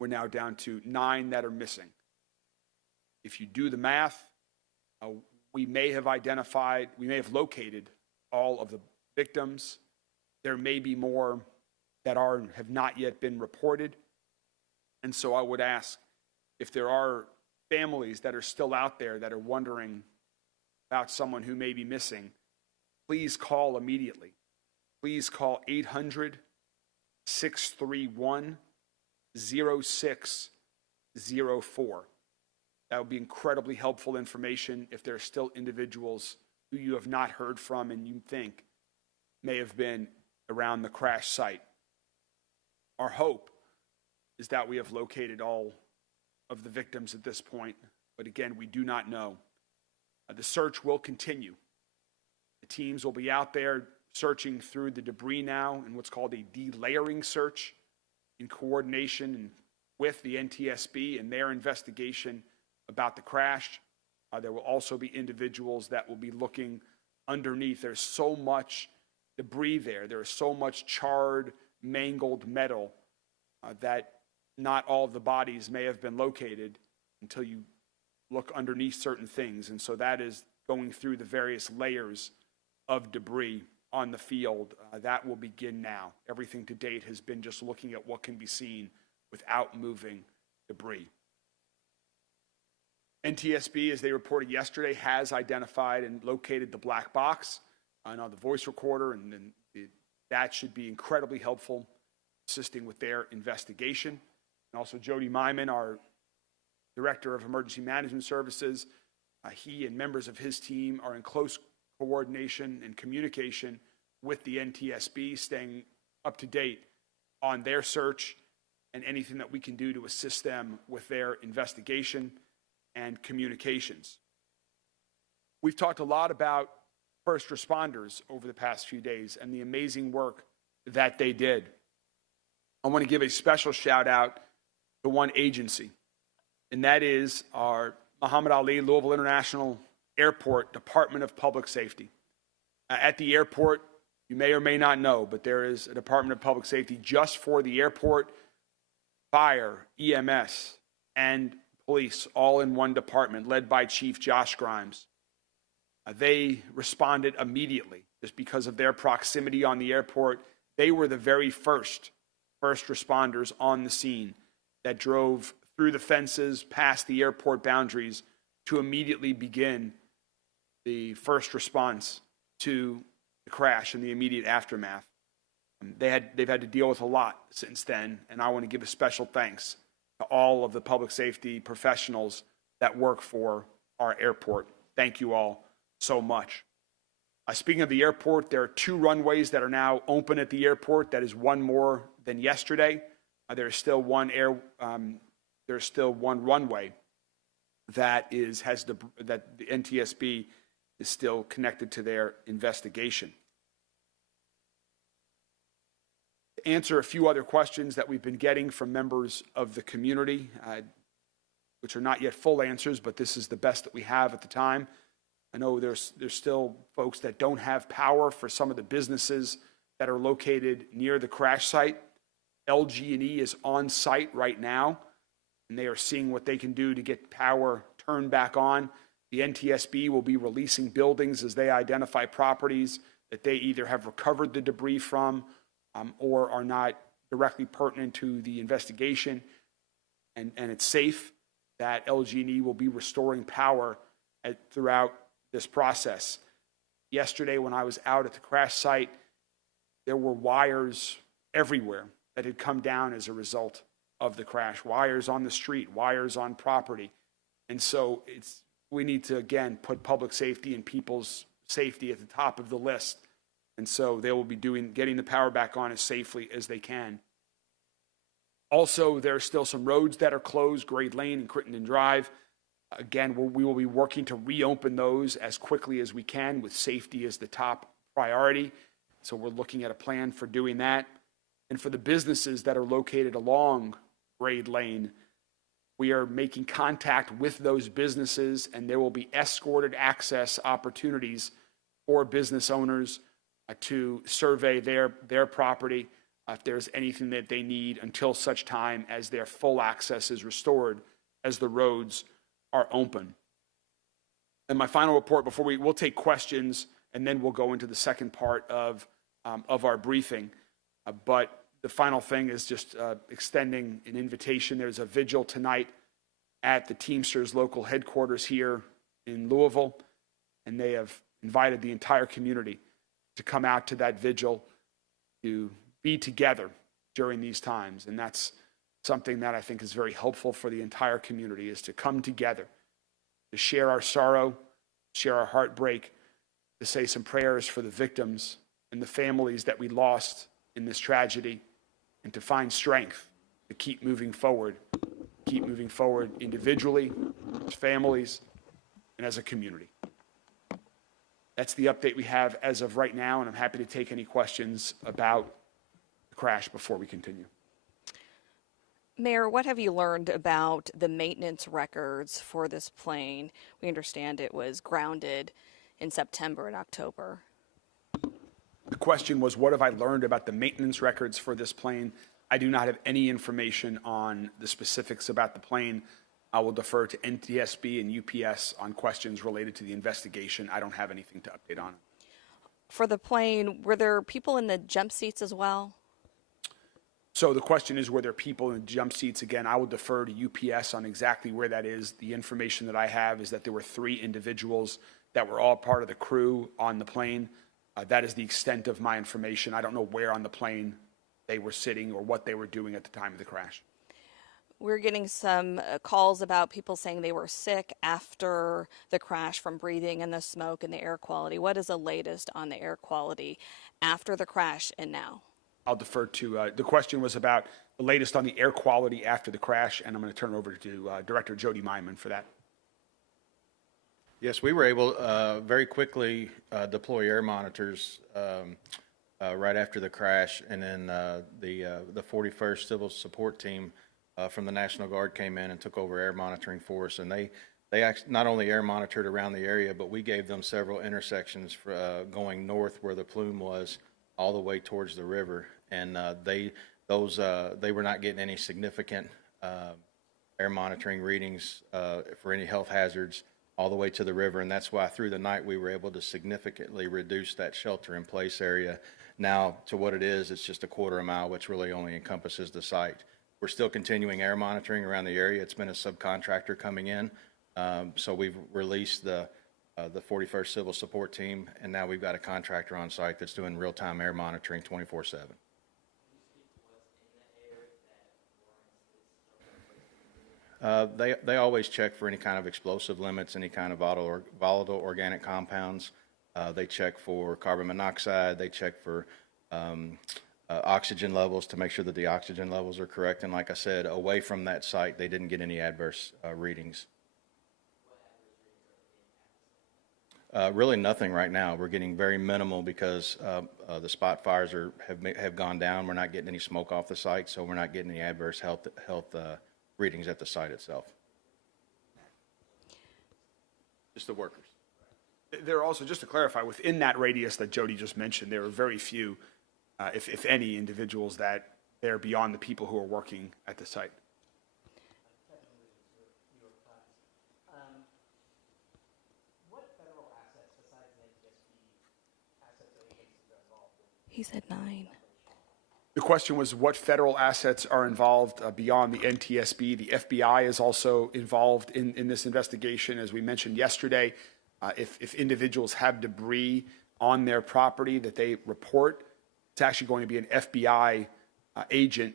We're now down to 9 that are missing. If you do the math, we may have located all of the victims. There may be more that have not yet been reported. And so I would ask, if there are families that are still out there that are wondering about someone who may be missing, please call immediately. Please call 800-631-0604. That would be incredibly helpful information if there are still individuals who you have not heard from and you think may have been around the crash site. Our hope is that we have located all of the victims at this point, but again, we do not know. The search will continue. The teams will be out there searching through the debris now in what's called a delayering search in coordination with the NTSB and their investigation about the crash. There will also be individuals that will be looking underneath. There's so much debris there. There is so much charred, mangled metal that not all of the bodies may have been located until you look underneath certain things. And so that is going through the various layers of debris on the field. That will begin now. Everything to date has been just looking at what can be seen without moving debris. NTSB, as they reported yesterday, has identified and located the black box on the voice recorder, and that should be incredibly helpful, assisting with their investigation. And also Jody Myman, our Director of Emergency Management Services, he and members of his team are in close coordination and communication with the NTSB, staying up to date on their search and anything that we can do to assist them with their investigation and communications. We've talked a lot about first responders over the past few days and the amazing work that they did. I want to give a special shout out to one agency, and that is our Muhammad Ali Louisville International Airport Department of Public Safety. At the airport, you may or may not know, but there is a Department of Public Safety just for the airport, fire, EMS, and police, all in one department, led by Chief Josh Grimes. They responded immediately just because of their proximity on the airport. They were the very first responders on the scene that drove through the fences, past the airport boundaries, to immediately begin the first response to the crash and the immediate aftermath. They've had to deal with a lot since then, and I want to give a special thanks to all of the public safety professionals that work for our airport. Thank you all so much. Speaking of the airport, there are 2 runways that are now open at the airport. That is one more than yesterday. There's still one runway that the NTSB is still connected to their investigation. To answer a few other questions that we've been getting from members of the community, which are not yet full answers, but this is the best that we have at the time. I know there's still folks that don't have power for some of the businesses that are located near the crash site. LG&E is on site right now, and they are seeing what they can do to get power turned back on. The NTSB will be releasing buildings as they identify properties that they either have recovered the debris from or are not directly pertinent to the investigation. And it's safe that LG&E will be restoring power throughout this process. Yesterday, when I was out at the crash site, there were wires everywhere that had come down as a result of the crash. Wires on the street, wires on property. And so we need to, again, put public safety and people's safety at the top of the list. And so they will be getting the power back on as safely as they can. Also, there are still some roads that are closed, Grade Lane and Crittenden Drive. Again, we will be working to reopen those as quickly as we can, with safety as the top priority. So we're looking at a plan for doing that. And for the businesses that are located along Grade Lane, we are making contact with those businesses, and there will be escorted access opportunities for business owners to survey their property. if there's anything that they need until such time as their full access is restored, as the roads are open. And my final report before we'll take questions, and then we'll go into the second part of our briefing. But the final thing is just extending an invitation. There's a vigil tonight at the Teamsters local headquarters here in Louisville, and they have invited the entire community to come out to that vigil to be together during these times. And that's something that I think is very helpful for the entire community, is to come together, to share our sorrow, share our heartbreak, to say some prayers for the victims and the families that we lost in this tragedy, and to find strength to keep moving forward individually, as families, and as a community. That's the update we have as of right now, and I'm happy to take any questions about the crash before we continue. Mayor, what have you learned about the maintenance records for this plane? We understand it was grounded in September and October. The question was, what have I learned about the maintenance records for this plane? I do not have any information on the specifics about the plane. I will defer to NTSB and UPS on questions related to the investigation. I don't have anything to update on. For the plane, were there people in the jump seats as well? So the question is, were there people in jump seats? Again, I will defer to UPS on exactly where that is. The information that I have is that there were 3 individuals that were all part of the crew on the plane. That is the extent of my information. I don't know where on the plane they were sitting or what they were doing at the time of the crash. We're getting some calls about people saying they were sick after the crash from breathing in the smoke and the air quality. What is the latest on the air quality after the crash and now? I'll defer to, the question was about the latest on the air quality after the crash, and I'm going to turn it over to Director Jody Myman for that. Yes, we were able very quickly deploy air monitors right after the crash, and then the 41st Civil Support Team from the National Guard came in and took over air monitoring for us, and they not only air monitored around the area, but we gave them several intersections for, going north where the plume was, all the way towards the river, and they were not getting any significant air monitoring readings for any health hazards all the way to the river, and that's why through the night we were able to significantly reduce that shelter-in-place area now to what it is. It's just a quarter of a mile, which really only encompasses the site. We're still continuing air monitoring around the area. It's been a subcontractor coming in, so we've released the 41st Civil Support Team, and now we've got a contractor on site that's doing real-time air monitoring 24/7. They always check for any kind of explosive limits, any kind of volatile organic compounds. They check for carbon monoxide. They check for oxygen levels to make sure that the oxygen levels are correct. And like I said, away from that site, they didn't get any adverse readings. Really nothing right now. We're getting very minimal because the spot fires have gone down. We're not getting any smoke off the site, so we're not getting any adverse health readings at the site itself. Just the workers. There are also, just to clarify, within that radius that Jody just mentioned, there are very few, if any, individuals that they're beyond the people who are working at the site. What federal assets besides the NTSB assets or agencies are involved in? He said 9. The question was what federal assets are involved beyond the NTSB. The FBI is also involved in this investigation. As we mentioned yesterday, if individuals have debris on their property that they report, it's actually going to be an FBI agent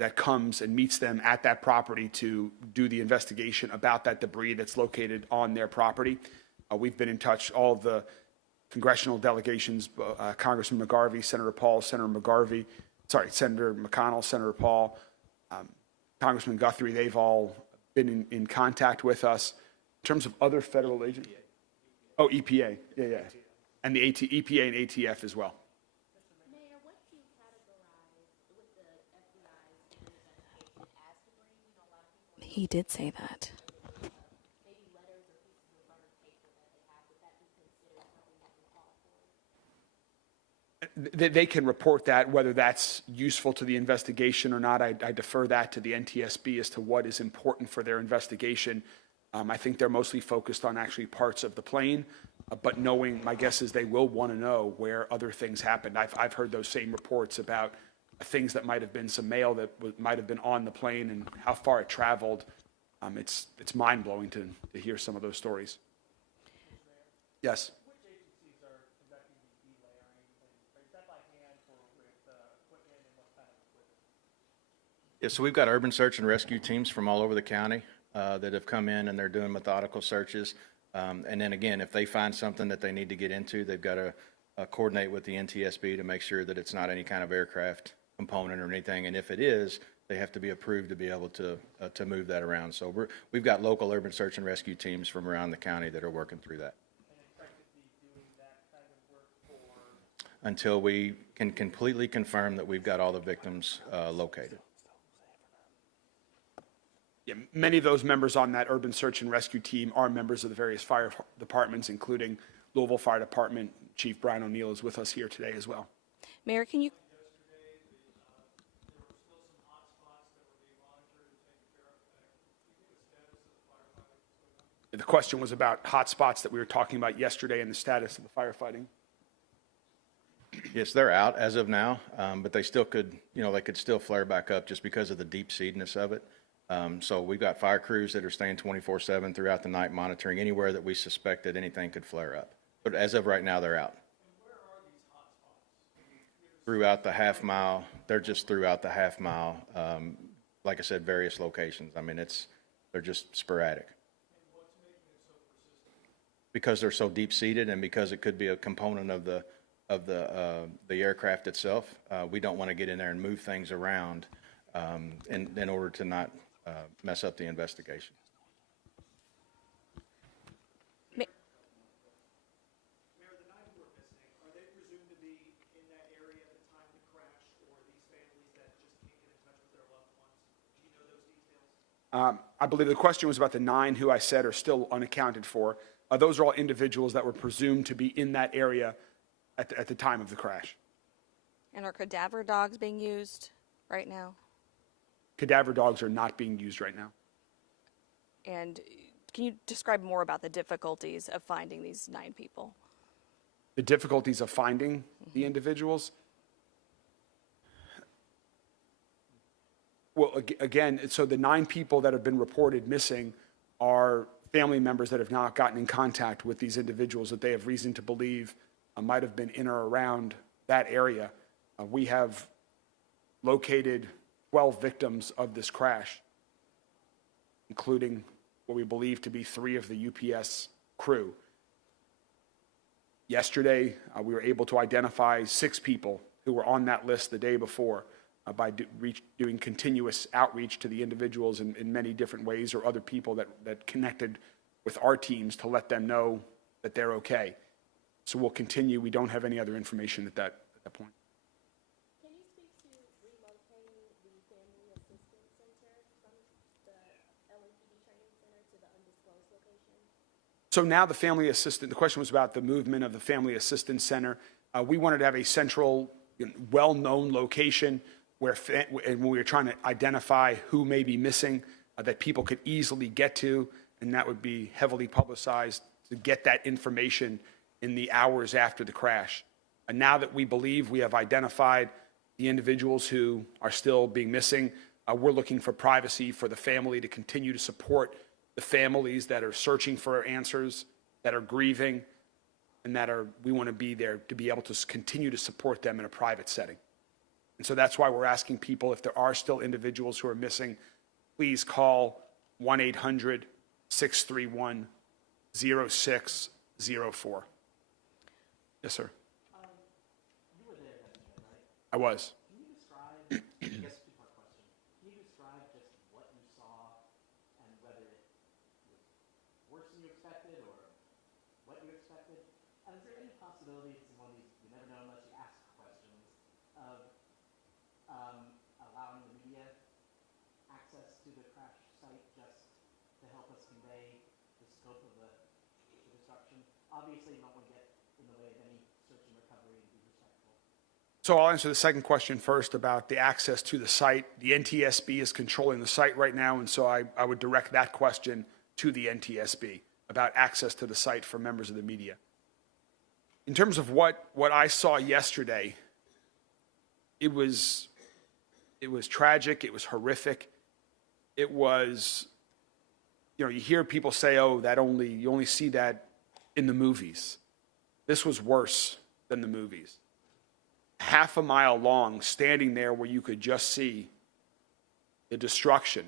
that comes and meets them at that property to do the investigation about that debris that's located on their property. We've been in touch, all of the congressional delegations, Congressman McGarvey, Senator Paul, Senator McConnell, Senator Paul, Congressman Guthrie, they've all been in contact with us. In terms of other federal agencies, EPA, yeah. And the EPA and ATF as well. Mayor, what do you categorize with the FBI's investigation as debris? You know, a lot of people. He did say that. Maybe letters or pieces of burned paper that they have. Would that be considered something that we call for? They can report that. Whether that's useful to the investigation or not, I defer that to the NTSB as to what is important for their investigation. I think they're mostly focused on actually parts of the plane, but knowing, my guess is they will want to know where other things happened. I've heard those same reports about things that might have been some mail that might have been on the plane and how far it traveled. It's mind-blowing to hear some of those stories. Yes. Which agencies are conducting these delayering? Is that by hand or with equipment, and what kind of equipment? Yeah, so we've got urban search and rescue teams from all over the county that have come in, and they're doing methodical searches. And then again, if they find something that they need to get into, they've got to coordinate with the NTSB to make sure that it's not any kind of aircraft component or anything. And if it is, they have to be approved to be able to move that around. So we've got local urban search and rescue teams from around the county that are working through that. And expect to be doing that kind of work for? Until we can completely confirm that we've got all the victims located. Yeah, many of those members on that urban search and rescue team are members of the various fire departments, including Louisville Fire Department. Chief Brian O'Neill is with us here today as well. Mayor, can you? The question was about hot spots that we were talking about yesterday and the status of the firefighting. Yes, they're out as of now, but they still could, they could still flare back up just because of the deep seedness of it. So we've got fire crews that are staying 24/7 throughout the night, monitoring anywhere that we suspect that anything could flare up. But as of right now, they're out. And where are these hotspots? Throughout the half mile, they're just throughout the half mile. Like I said, various locations. I mean, they're just sporadic. And what's making it so persistent? Because they're so deep seated and because it could be a component of the aircraft itself. We don't want to get in there and move things around in order to not mess up the investigation. Mayor, the 9 who are missing, are they presumed to be in that area at the time of the crash, or are these families that just can't get in touch with their loved ones? Do you know those details? I believe the question was about the 9 who I said are still unaccounted for. Those are all individuals that were presumed to be in that area at the time of the crash. And are cadaver dogs being used right now? Cadaver dogs are not being used right now. And can you describe more about the difficulties of finding these 9 people? The difficulties of finding the individuals? Well, again, so the 9 people that have been reported missing are family members that have not gotten in contact with these individuals that they have reason to believe might have been in or around that area. We have located 12 victims of this crash, including what we believe to be 3 of the UPS crew. Yesterday, we were able to identify 6 people who were on that list the day before by doing continuous outreach to the individuals in many different ways, or other people that connected with our teams to let them know that they're okay. So we'll continue. We don't have any other information at that point. Can you speak to relocating the Family Assistance Center from the LMPD Training Center to the undisclosed location? So now the question was about the movement of the Family Assistance Center. We wanted to have a central, well-known location and we were trying to identify who may be missing, that people could easily get to, and that would be heavily publicized to get that information in the hours after the crash. And now that we believe we have identified the individuals who are still being missing, we're looking for privacy for the family to continue to support the families that are searching for answers, that are grieving, and we want to be there to be able to continue to support them in a private setting. And so that's why we're asking people, if there are still individuals who are missing, please call 1-800-631-0604. Yes, sir. You were there yesterday, right? I was. Can you describe, I guess, two-part question. Can you describe just what you saw and whether it was worse than you expected or what you expected? And is there any possibility, it's one of these, you never know unless you ask questions, of allowing the media access to the crash site just to help us convey the scope of the disruption? Obviously, you don't want to get in the way of any search and recovery and be respectful. So I'll answer the second question first about the access to the site. The NTSB is controlling the site right now, and so I would direct that question to the NTSB about access to the site for members of the media. In terms of what I saw yesterday, it was tragic, it was horrific. It was, you hear people say, oh, you only see that in the movies. This was worse than the movies. Half a mile long, standing there where you could just see the destruction,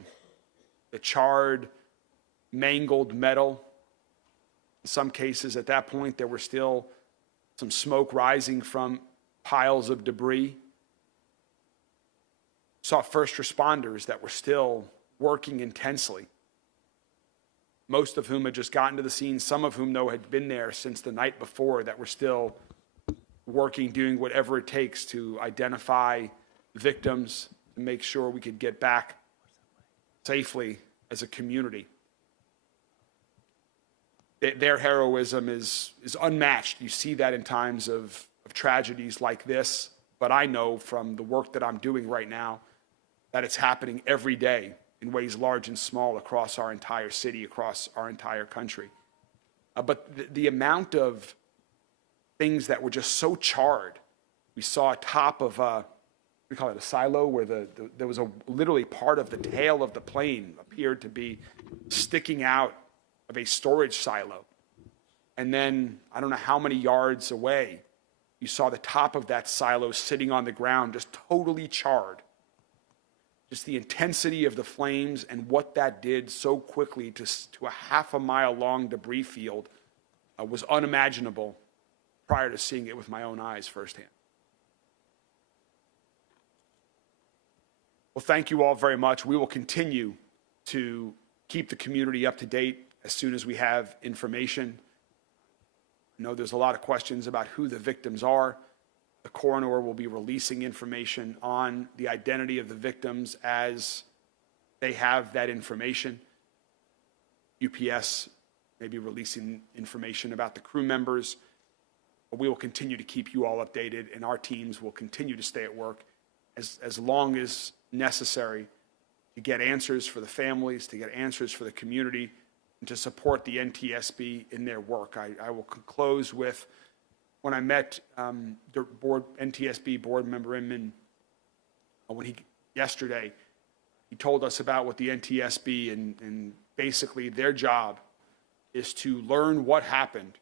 the charred, mangled metal. In some cases, at that point, there were still some smoke rising from piles of debris. Saw first responders that were still working intensely, most of whom had just gotten to the scene, some of whom, though, had been there since the night before, that were still working, doing whatever it takes to identify victims, to make sure we could get back safely as a community. Their heroism is unmatched. You see that in times of tragedies like this, but I know from the work that I'm doing right now that it's happening every day in ways large and small across our entire city, across our entire country. But the amount of things that were just so charred. We saw a top of we call it a silo, where there was literally part of the tail of the plane appeared to be sticking out of a storage silo. And then, I don't know how many yards away, you saw the top of that silo sitting on the ground, just totally charred. Just the intensity of the flames and what that did so quickly to a half a mile long debris field was unimaginable prior to seeing it with my own eyes firsthand. Well, thank you all very much. We will continue to keep the community up to date as soon as we have information. I know there's a lot of questions about who the victims are. The coroner will be releasing information on the identity of the victims as they have that information. UPS may be releasing information about the crew members. But we will continue to keep you all updated, and our teams will continue to stay at work as long as necessary to get answers for the families, to get answers for the community, and to support the NTSB in their work. I will close with, when I met NTSB board member Inman yesterday, he told us about what the NTSB and basically their job is to learn what happened,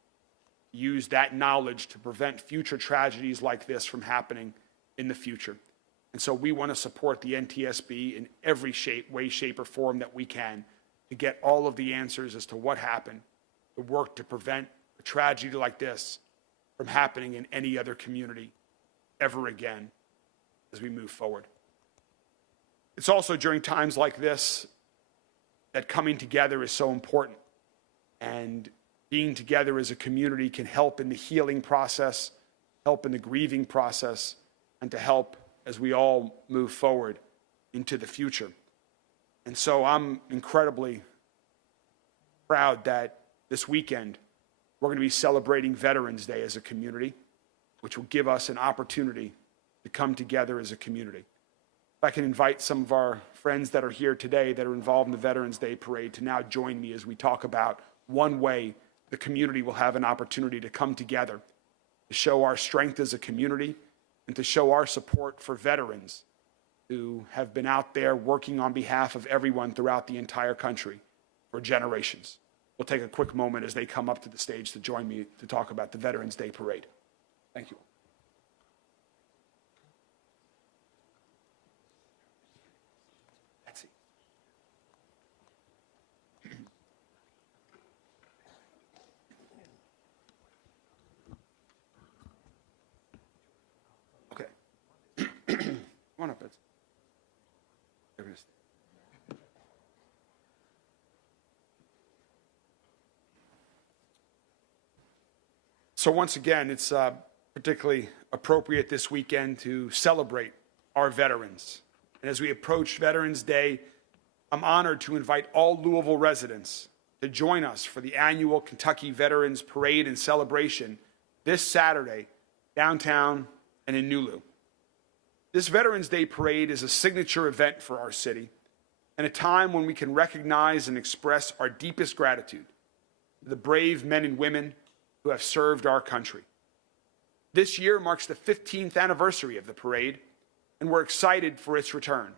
use that knowledge to prevent future tragedies like this from happening in the future. And so we want to support the NTSB in every way, shape, or form that we can to get all of the answers as to what happened, to work to prevent a tragedy like this from happening in any other community ever again as we move forward. It's also during times like this that coming together is so important, and being together as a community can help in the healing process, help in the grieving process, and to help as we all move forward into the future. And so I'm incredibly proud that this weekend we're going to be celebrating Veterans Day as a community, which will give us an opportunity to come together as a community. If I can invite some of our friends that are here today that are involved in the Veterans Day Parade to now join me as we talk about one way the community will have an opportunity to come together, to show our strength as a community, and to show our support for veterans who have been out there working on behalf of everyone throughout the entire country for generations. We'll take a quick moment as they come up to the stage to join me to talk about the Veterans Day Parade. Thank you. Come on up, Betsy. There it is. So once again, it's particularly appropriate this weekend to celebrate our veterans. And as we approach Veterans Day, I'm honored to invite all Louisville residents to join us for the annual Kentucky Veterans Parade and celebration this Saturday, downtown and in Nulu. This Veterans Day Parade is a signature event for our city and a time when we can recognize and express our deepest gratitude to the brave men and women who have served our country. This year marks the 15th anniversary of the parade, and we're excited for its return.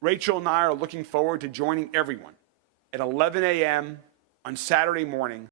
Rachel and I are looking forward to joining everyone at 11 a.m. on Saturday morning